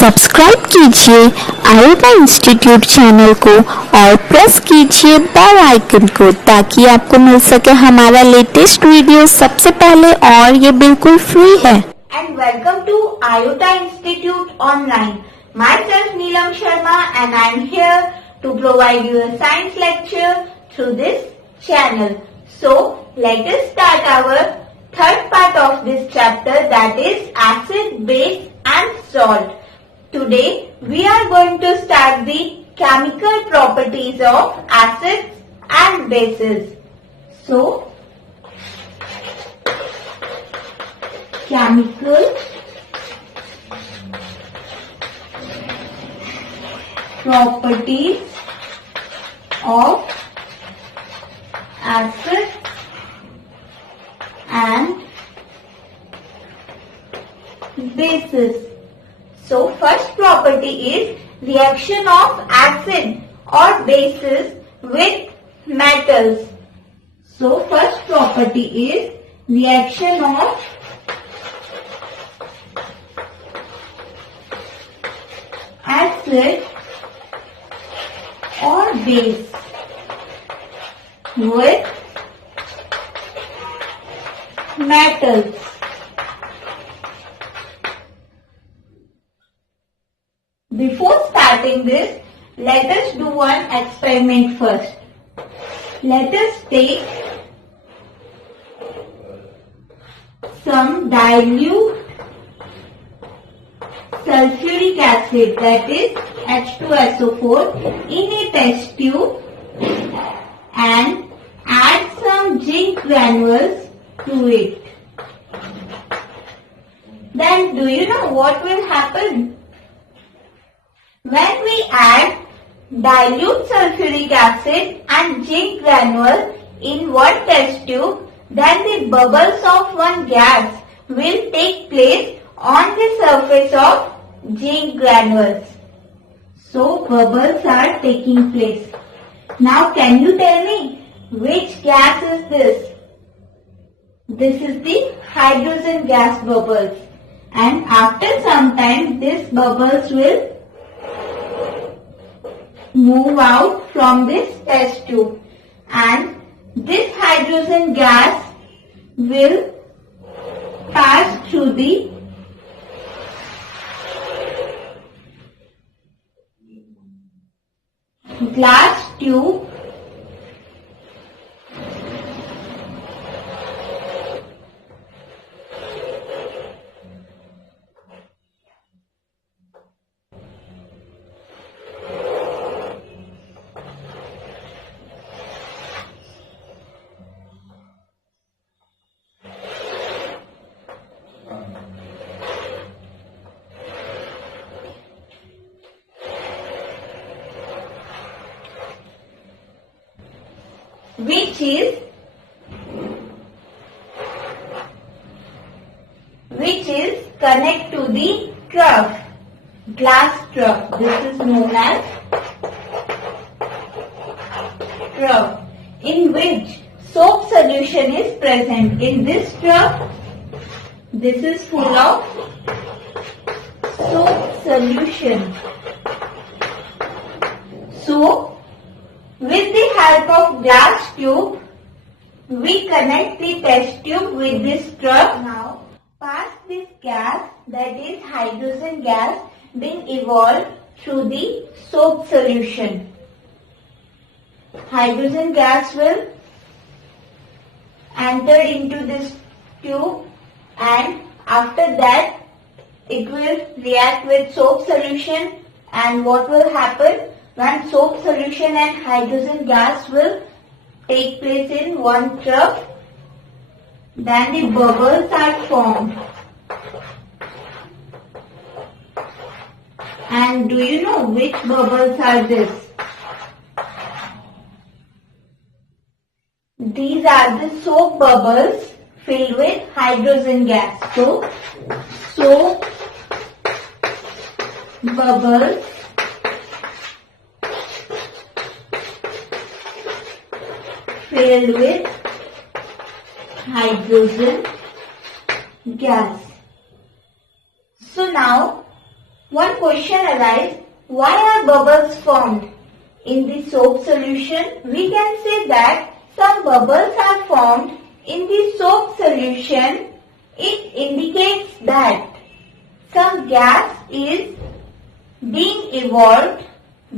Subscribe कीजिए iota institute channel को और प्रेस कीजिए बेल आइकन को ताकि आपको मिल सके हमारा लेटेस्ट वीडियो सबसे पहले और ये बिल्कुल फ्री है। And welcome to Iota Institute Online. Myself Neelam Sharma and I am here to provide you a science lecture through this channel. So let us start our third part of this chapter, that is acid, base and salt. Today we are going to start the chemical properties of acids and bases. So chemical properties of acids and bases. So first property is reaction of acid or bases with metals. So first property is reaction of acid or base with metals. Before starting this, let us do one experiment first. Let us take some dilute sulfuric acid, that is H2SO4, in a test tube and add some zinc granules to it. Then do you know what will happen? When we add dilute sulfuric acid and zinc granule in one test tube, then the bubbles of one gas will take place on the surface of zinc granules. So bubbles are taking place. Now can you tell me which gas is this? This is the hydrogen gas bubbles, and after some time these bubbles will move out from this test tube and this hydrogen gas will pass through the glass tube which is connect to the trough, glass trough. This is known as trough, in which soap solution is present. In this trough, this is full of soap solution. So with the help of glass tube, we connect the test tube with this trough. Now pass this gas, that is hydrogen gas, being evolved through the soap solution. Hydrogen gas will enter into this tube and after that it will react with soap solution, and what will happen? When soap solution and hydrogen gas will take place in one trough, then the bubbles are formed. And do you know which bubbles are this? These are the soap bubbles filled with hydrogen gas. So, soap bubbles filled with hydrogen gas. So now One question arises, why are bubbles formed? In the soap solution, we can say that some bubbles are formed in the soap solution. It indicates that some gas is being evolved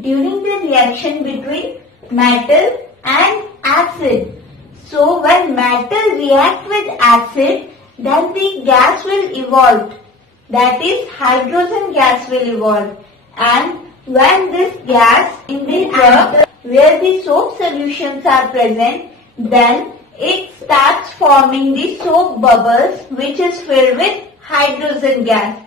during the reaction between metal and acid. So when metal reacts with acid, then the gas will evolve. That is, hydrogen gas will evolve. And when this gas in the water where the soap solutions are present, then it starts forming the soap bubbles which is filled with hydrogen gas.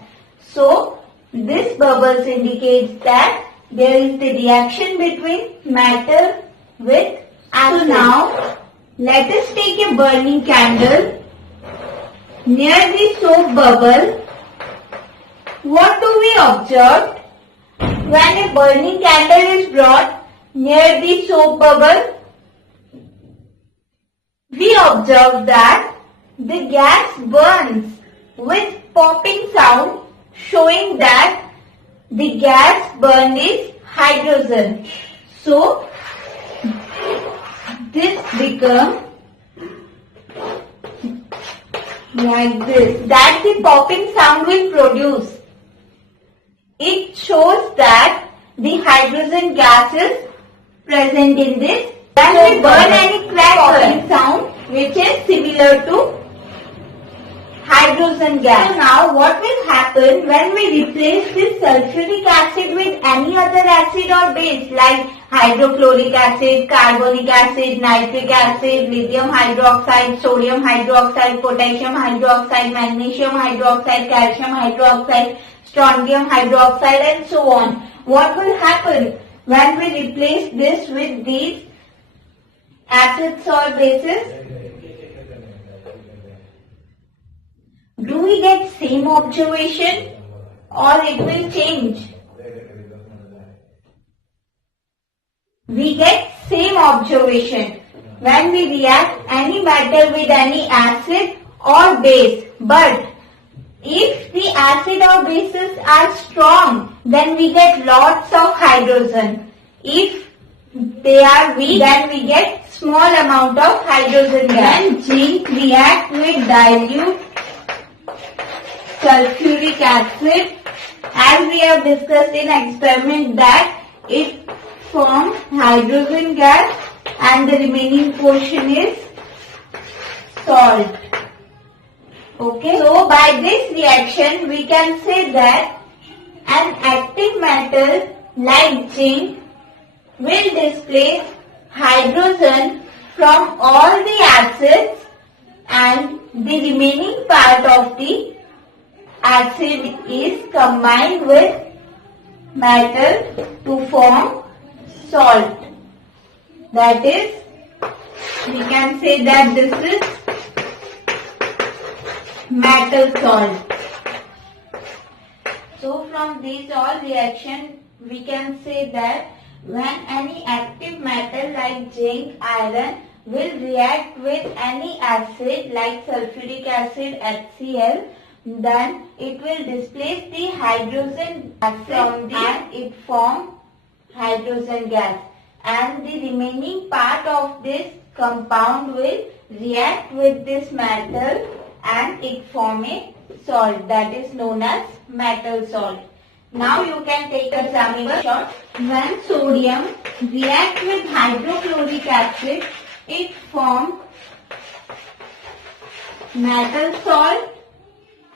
So this bubbles indicates that there is the reaction between metal with acid. So now let us take a burning candle near the soap bubble. What do we observe? When a burning candle is brought near the soap bubble, we observe that the gas burns with popping sound, showing that the gas burned is hydrogen. So this becomes like this, that the popping sound will produce. It shows that the hydrogen gas is present in this. When we burn any crackling sound which is similar to hydrogen gas. So now what will happen when we replace this sulfuric acid with any other acid or base like hydrochloric acid, carbonic acid, nitric acid, lithium hydroxide, sodium hydroxide, potassium hydroxide, magnesium hydroxide, calcium hydroxide, strontium hydroxide and so on. What will happen when we replace this with these acids or bases? Do we get same observation or it will change? We get same observation when we react any metal with any acid or base. But if the acid or bases are strong, then we get lots of hydrogen. If they are weak, then we get small amount of hydrogen gas. When zinc react with dilute sulfuric acid, as we have discussed in experiment, that it forms hydrogen gas and the remaining portion is salt. Okay, so by this reaction we can say that an active metal like zinc will displace hydrogen from all the acids and the remaining part of the acid is combined with metal to form salt. That is, we can say that this is metal salt. So from these all reactions we can say that when any active metal like zinc, iron will react with any acid like sulfuric acid HCl, then it will displace the hydrogen acid and it form hydrogen gas, and the remaining part of this compound will react with this metal and it form a salt that is known as metal salt. Now you can take an example shot. When sodium reacts with hydrochloric acid, it forms metal salt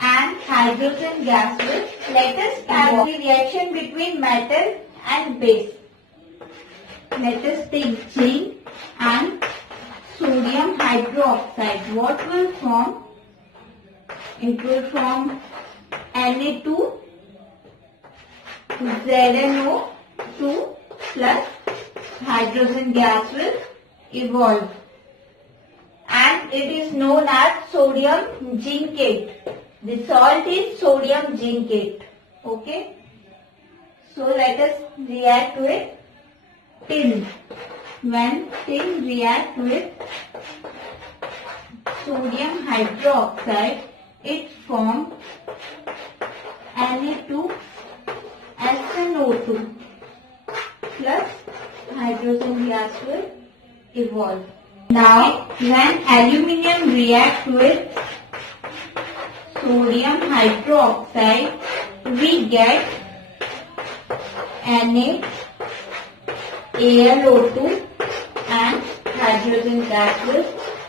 and hydrogen gas will. Let us start the reaction between metal and base. Let us take zinc and sodium hydroxide. What will form? It will form Na2 ZNO2 plus hydrogen gas will evolve, and it is known as sodium zincate. The salt is sodium zincate. Okay. So let us react with tin. When tin react with sodium hydroxide, it forms Na2 AlO2 plus hydrogen gas will evolve. Now, when aluminium reacts with sodium hydroxide, we get Na, AlO2 and hydrogen gas will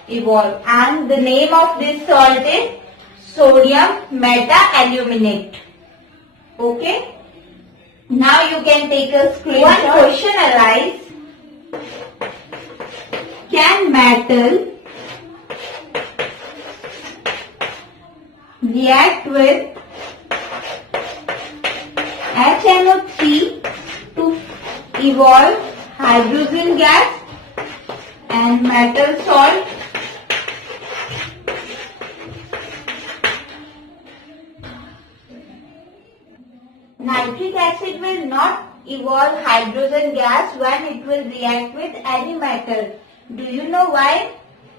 evolve. And the name of this salt is sodium meta-aluminate. Okay? Now you can take a screenshot. One question arises. Can metal react with HNO3 to evolve hydrogen gas and metal salt? Nitric acid will not evolve hydrogen gas when it will react with any metal. Do you know why?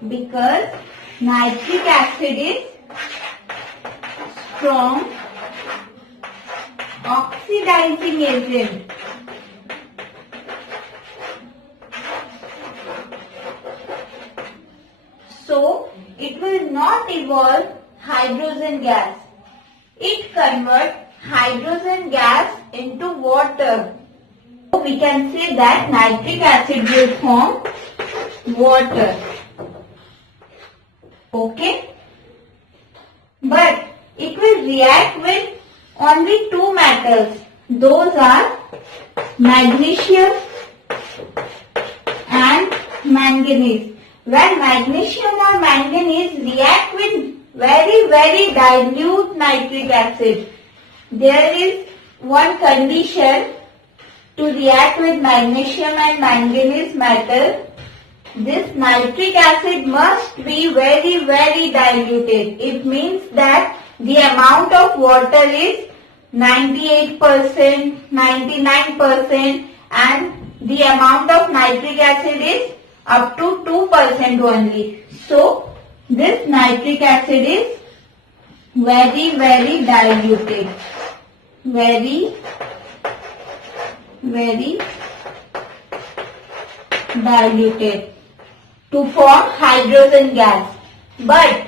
Because nitric acid is strong oxidizing agent. So, it will not evolve hydrogen gas. It converts hydrogen gas into water. So, we can say that nitric acid will form water. Okay? But it will react with only two metals. Those are magnesium and manganese. When magnesium or manganese react with very dilute nitric acid, there is one condition to react with magnesium and manganese metal. This nitric acid must be very diluted. It means that the amount of water is 98%, 99% and the amount of nitric acid is up to 2% only. So, this nitric acid is very diluted. Very diluted to form hydrogen gas. But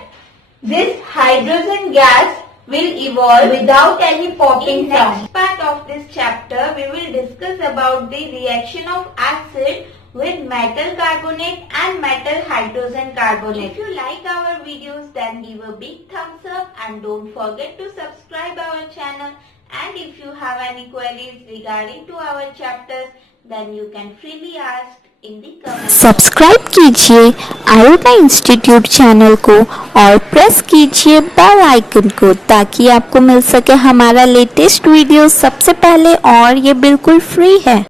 this hydrogen gas will evolve without any popping sound. In next part of this chapter, we will discuss about the reaction of acid with metal carbonate and metal hydrogen carbonate. If you like our videos, then give a big thumbs up and don't forget to subscribe our channel. And if you have any queries regarding to our chapters, then you can freely ask in the comments. Subscribe कीजिए iota institute channel को और press कीजिए bell icon को ताकि आपको मिल सके हमारा latest video सबसे पहले, और ये बिल्कुल फ्री है।